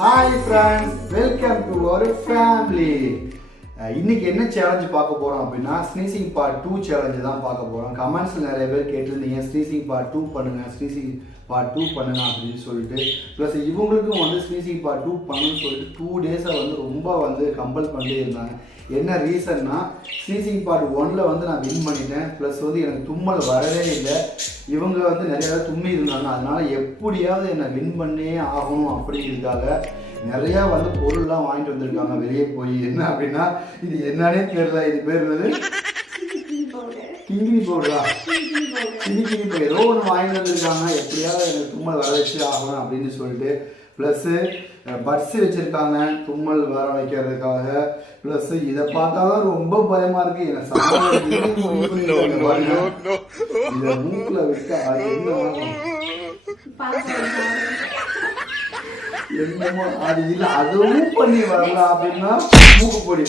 Hi friends, welcome to our family. இன்னைக்கு என்ன challenge பார்க்க போகிறோம் அப்படின்னா ஸ்னீசிங் பார்ட் 2 சேலஞ்சு தான் பார்க்க போகிறோம். கமெண்ட்ஸில் நிறைய பேர் கேட்டிருந்தீங்க ஸ்னீசிங் பார்ட் 2 பண்ணுங்கள், ஸ்னீசிங் பார்ட் 2 பண்ணுங்க அப்படின்னு சொல்லிட்டு. ப்ளஸ் இவங்களுக்கும் வந்து ஸ்னீசிங் பார்ட் 2 பண்ணுன்னு சொல்லிட்டு 2 டேஸாக வந்து ரொம்ப கம்பல் பண்ணிட்டே இருந்தாங்க. என்ன ரீசன்னா ஸ்னீசிங் பார்ட் 1ல் வந்து நான் வின் பண்ணிட்டேன். ப்ளஸ் வந்து எனக்கு தும்மல் வரவே இல்லை. இவங்க வந்து நிறையா தும்மி இருந்தாங்க. அதனால எப்படியாவது என்னை வின் பண்ணே ஆகணும் அப்படிங்கிறதுக்காக நிறையா வந்து பொருள்லாம் வாங்கிட்டு வந்திருக்காங்க வெளியே போய். என்ன அப்படின்னா இது என்னன்னே தெரியல. இது பேர் என்னது? கிங்கினி பவுடரா? கிங்கினி பவுடர் ஏதோ ஒன்று வாங்கிட்டு வந்திருக்காங்க. எப்படியாவது எனக்கு தும்மல் வர வச்சு ஆகணும் அப்படின்னு சொல்லிட்டு. ப்ளஸ்ஸு பட்ஸு வச்சுருக்காங்க தும்மல் வர வைக்கிறதுக்காக. ப்ளஸ் இதை பார்த்தா தான் ரொம்ப பயமாக இருக்குது. எனக்கு இதை மூக்கில் விட்டா என்னமோ அது இல்லை, அதுவும் பண்ணி வரலாம் அப்படின்னா மூக்கு பொடி.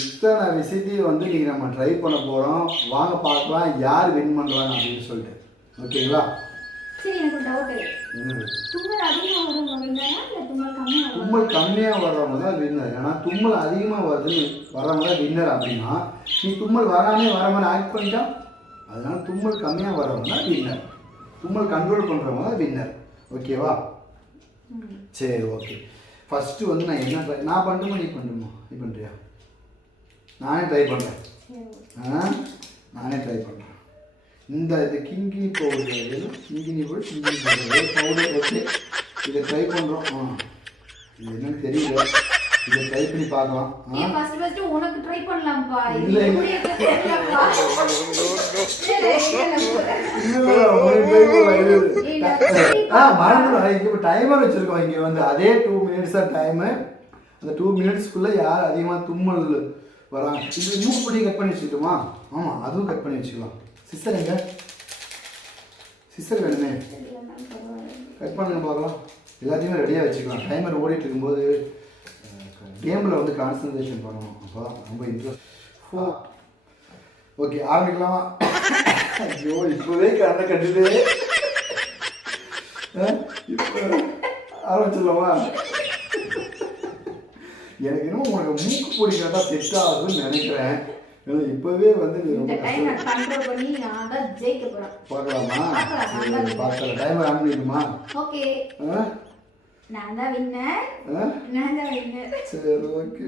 இத்தனை விஷயத்தையும் வந்து இன்னைக்கு நம்ம ட்ரை பண்ண போகிறோம். வாங்க பார்க்கலாம் யார் வின் பண்ணுறாங்க அப்படின்னு சொல்லிட்டு. ஓகேங்களா? தும்மல் கம்மியாக வர்றவங்க தான் வின்னர். ஏன்னா தும்மல் அதிகமாக வர்றவங்க தான் வின்னர். அப்படின்னா நீ தும்மல் வராமே வர மாதிரி ஆக்ட் பண்ணிட்டா, அதனால தும்மல் கம்மியாக வர்றவங்க தான் வின்னர். தும்மல் கண்ட்ரோல் பண்ணுறவங்க தான் வின்னர். ஓகேவா? சரி, ஓகே. ஃபஸ்ட்டு வந்து நான் என்ன ட்ரை நான் பண்ணணுமா நீ பண்ணணுமா? நீ பண்ணுறியா? நானே ட்ரை பண்ணுறேன். நானே ட்ரை பண்ணுறேன். இந்த இது கிங்கினி பவுடர், கிங்கினி பவுடர் வச்சு இதை ட்ரை பண்ணுறோம். இது என்னன்னு தெரியல, இதை ட்ரை பண்ணி பார்க்கலாம். டைமர் வச்சிருக்கோம் இங்க வந்து. அதே 2 மினிட்ஸ் தான் டைமு. அந்த 2 மினிட்ஸ்க்குள்ள யார் அதிகமாக தும்மல் வராங்க. இது மூக்குப்பொடி கட் பண்ணி வச்சுக்கிட்டுமா? ஆமாம், அதுவும் கட் பண்ணி வச்சுக்கலாம். சிஸ்டர் எங்க? சிஸ்டர் வேணுமே, கட் பண்ணுங்க பார்க்கலாம். எல்லாத்தையுமே ரெடியாக வச்சுக்கலாம். டைமர் ஓடிட்டு இருக்கும்போது கேமில் வந்து கான்சன்ட்ரேஷன் பண்ணணும். அப்போ ரொம்ப இன்ட்ரெஸ்ட். ஓகே, ஆரம்பிக்கலாமா? ஐயோ, இப்போவே கண்ணை கட்டுது. இப்போ ஆரம்பிச்சிடலாமா? எனக்கு இன்னும் உனக்கு மூக்கு பொடி கரெக்டாக செட் ஆகுதுன்னு நினைக்கிறேன். இப்பவே வந்து பார்க்கலாமா? பார்க்கலாம். டைமர் ஆன் பண்ணிடுமா? ஓகே. நான் தான் வின்னர். சரி, ஓகே.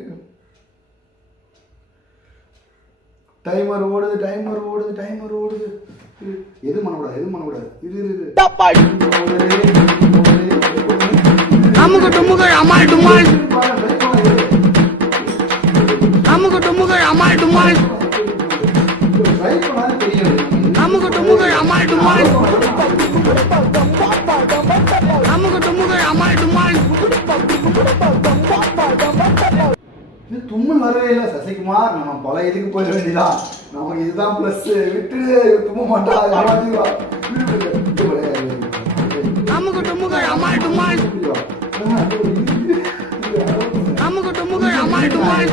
டைமர் ஓடுது. எது பண்ணக்கூடாது. இது அமுக டுமுக அமால் டுமால். அமுக டுமுக அமால் டுமால். அமுக டுமுக அமால் டுமால். அமுக டுமுக அமால் டுமால். தும்மல் வரவே இல்லை. சசிகுமார், நம்ம பல இதுக்கு போயிட வேண்டியதான். நமக்கு இதுதான் பிளஸ். விட்டு தும்ப மாட்டா. அமுக டுமுக அமால் டுமால். அமுக டுமுக அமால் டுமால்.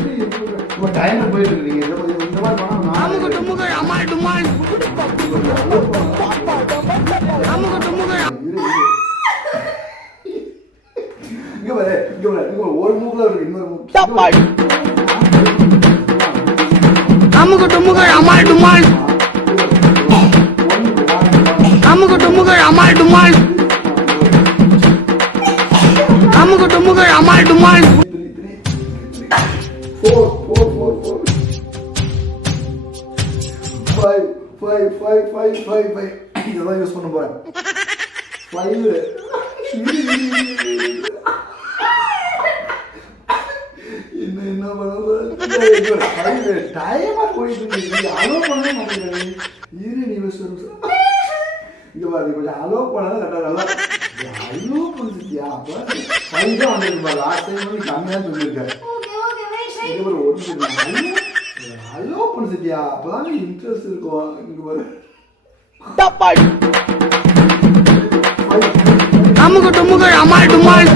டைமர் போயிட்டு இருக்கீங்க. இந்த மாதிரி பண்ணா அமுக டுமுக அமால் டுமால். அமுக டுமுக இங்க பாரு. ஒரு மூக்குல இருக்கு, இன்னொரு மூக்கு. அமுக டுமுக அமால் டுமால். அமுக டுமுக அமால் டுமால். அமுக டுமுக அமால் டுமால். 4 5 இதெல்லாம் யூஸ் பண்ண போறேன். 5 என்ன பண்ண போறேன்? டைமர் போயிட்டு இருக்கு. அலோ பண்ணவே மாட்டேங்குது. நீ இங்க பாரு, கொஞ்சம் அலோ பண்ணாதான் கரெக்டாக நல்லா அலோ பண்ணிட்டியா? அப்போ 5 தான் வந்துருக்கு. லாஸ்ட் டைம் வந்து கம்மியாக சொல்லியிருக்கேன். ஹலோ பண்ணிட்டியா? அப்பதான் இன்ட்ரெஸ்ட் இருக்கும். இங்க பாரு. அமுக டுமுக அமால் டுமால்.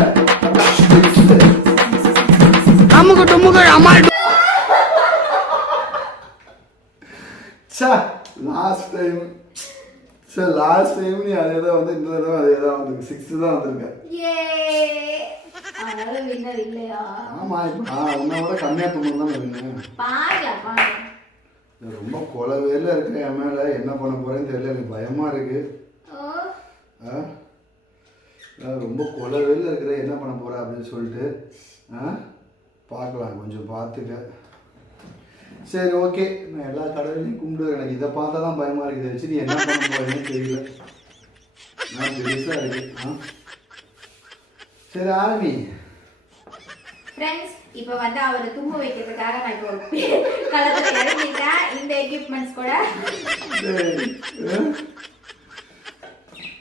அமுக டுமுக அமால். லாஸ்ட் டைம் சரி லாஸ்ட் டைம் நீ அதே தான் வந்து இந்த தடவை அதே தான் வந்து 6 தான் வந்திருக்கேன். அதனால வின்னர் இல்லையா? ஆமா இப்போ நான் உன்னை விட கம்மியாக தும்பு தான் வின்னு. பாருங்க ரொம்ப கொலவேல இருக்கு என் மேல. என்ன பண்ண போறேன்னு தெரியல, எனக்கு பயமா இருக்கு. ரொம்ப கொலவேல இருக்கிற என்ன பண்ண போற அப்படின்னு சொல்லிட்டு பார்க்கலாம், கொஞ்சம் பார்த்துக்க. சரி ஓகே, நான் எல்லா கடவுளையும் கும்பிடுவேன். எனக்கு இதை பார்த்தா தான் பயமா இருக்குது. இதை வச்சு நீ என்ன பண்ண போறேன்னு தெரியல. நான் பெருசா இருக்கு. சரி ஆரம்பி. ஃப்ரெண்ட்ஸ், இப்போ வந்து அவரை தூங்க வைக்கிறதுக்காக நான் இப்போ ஒரு களத்துல இறங்கிட்டேன் இந்த எக்யூப்மெண்ட்ஸ் கூட.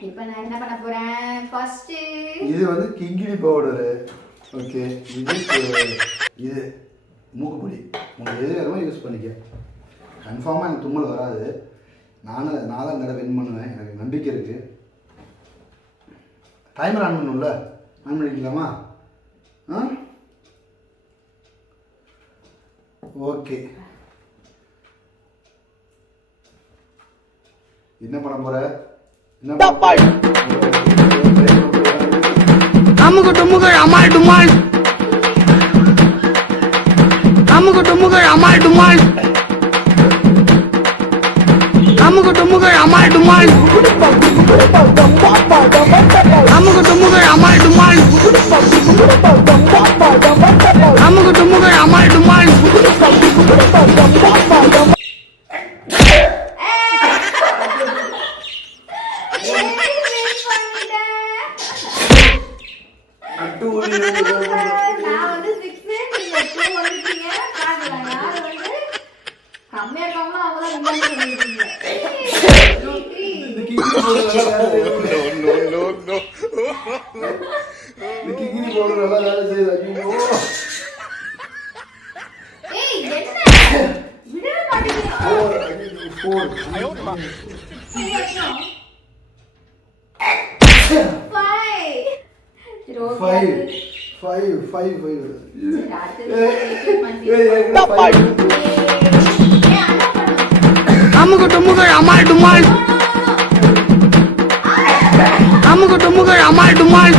இப்போ நான் என்ன பண்ண போறேன்? ஃபர்ஸ்ட் இது வந்து கிங்கிலி பவுடரு. ஓகே, இது மூக்குப்பொடி. உங்களுக்கு எது வேணுமோ யூஸ் பண்ணிக்க. கன்ஃபார்மாக எனக்கு தும்மல் வராது. நான் தான் இந்த தடவை வின் பண்ணுவேன், எனக்கு நம்பிக்கை இருக்குது. டைமர் ஆன் பண்ணணும்ல, ஆன் பண்ணிக்கலாமா? ஓகே, என்ன பண்ண போற? அமுகு டுமுகு அமால் டுமால் அமுகு டுமுகு அமால் டுமால் அமுகு டுமுகு அமால் டுமால் அமுகு டுமுகு அமால் டுமால் அமுகு டுமுகு அமால் டுமால் நான் வந்து 6 நீங்க 2 வந்துட்டீங்க. பாக்கலாம் யார் வந்து கம்மியா கம்மா அவங்கள வின் பண்ணிருக்கீங்க. கிங்கிலி பவுடர் நல்லா வேலை செய்யுது. ஏய் என்ன விட மாட்டீங்க. 5 அமுகு டுமுகு அமால் டுமால் அமுகு டுமுகு அமால் டுமால்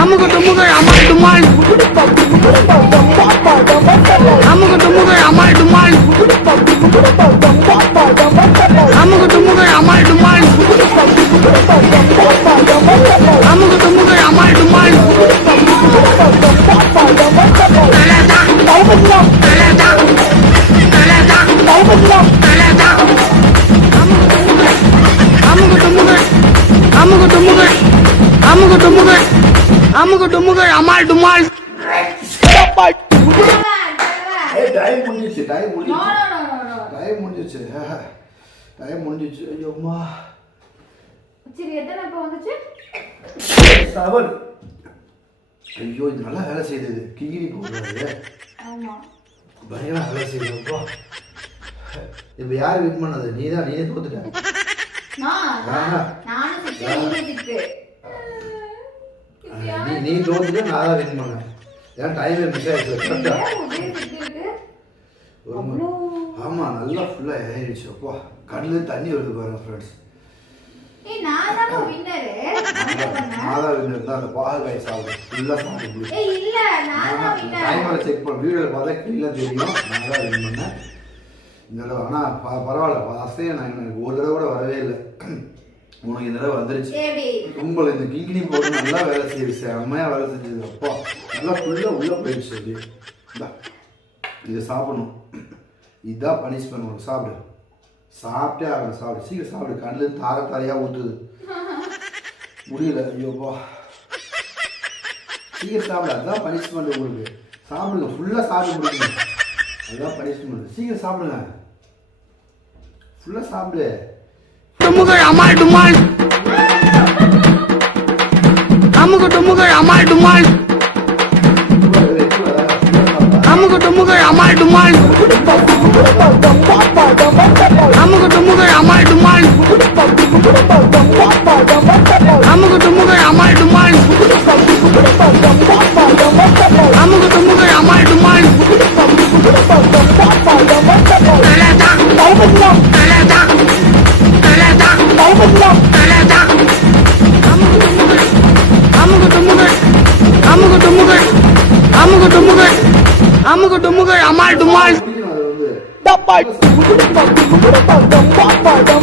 அமுகு டுமுகு அமால் டுமால் அமுகு டுமுகு அமால் டுமால் அமுகு டுமுகு அமால் டுமால் அமுகு டுமுகு அமால் டுமால் தலதா தலதா தலதா தலதா அமுகு டுமுகு அமுகு டுமுகு அமுகு டுமுகு அமுகு டுமுகு அமால் டுமால். டைம் முடிஞ்சிச்சு. டைம் முடிஞ்சிச்சு. ஐயோ அம்மா. சரி எத்தனை இப்ப வந்துச்சு? 7. ஐயோ இது நல்லா வேலை செய்யுது. கிங்கிலி போடுறது. ஆமா. பயங்கர வேலை செய்யுதுப்பா. இப்போ யார் வின் பண்ணது? நீயே தோத்துட்ட. நானும் 6 நீ தோத்துட்டு நான் தான் வின் பண்ணேன். ஏன் டைமே மிஸ் ஆயிடுச்சு. கரெக்டா? ஆமா, நல்லா ஃபுல்லா ஏறிடுச்சு. அப்பா கண்ணுல தண்ணி வருது பாருங்க ஃப்ரெண்ட்ஸ். நான் தான் வின்னர் தான். அந்த பாகக்காய் சாப்பிடு ஃபுல்லா சாப்பிடு. இல்ல நான் தான் வின்னர். டைமரை செக் பண்ண வீடியோல பார்த்தா கீழே தெரியும். நான் தான் வின் பண்ணேன் இந்த தடவை. ஆனால் பரவாயில்ல, ஃபஸ்ட்டே நான் எனக்கு ஒரு தடவை கூட வரவே இல்லை. உனக்கு இந்த தடவை வந்துருச்சு. உங்களை இந்த கிங்கிலி போட்டு நல்லா வேலை செய்யுது. செம்மையாக வேலை செஞ்சது. அப்பா நல்லா ஃபுல்லாக உள்ளே போயிடுச்சு. இதை சாப்பிடணும். இதுதான் பனிஷ்மெண்ட். உனக்கு சாப்பிடு. சாப்பிட்டே ஆகணும். சாப்பிடு, சீக்கிரம் சாப்பிடு. கண்ணில் தாரையாக ஊற்றுது. முடியல. ஐயோப்பா சீக்கிரம் சாப்பிடு. அதுதான் பனிஷ்மெண்ட் உங்களுக்கு. சாப்பிடுங்க, ஃபுல்லாக சாப்பிட முடியுங்க. அதுதான் பனிஷ்மெண்ட். சீக்கிரம் சாப்பிடுங்க, ஃபுல்லாக சாப்பிடு. டுமுகு அமால் டுமால் அமுகு டுமுகு அமால் டுமால் அமுகு டுமுகு அமால் டுமால் அமுகு டுமுகு அமால் டுமால் அமுகு டுமுகு அமால் டுமால் அமுகு டுமுகு அமால் டுமால் தலதா தலதா அமுகு டுமுகு அமுகு டுமுகு அமால் டுமால் பிடிக்கணும் அது வந்து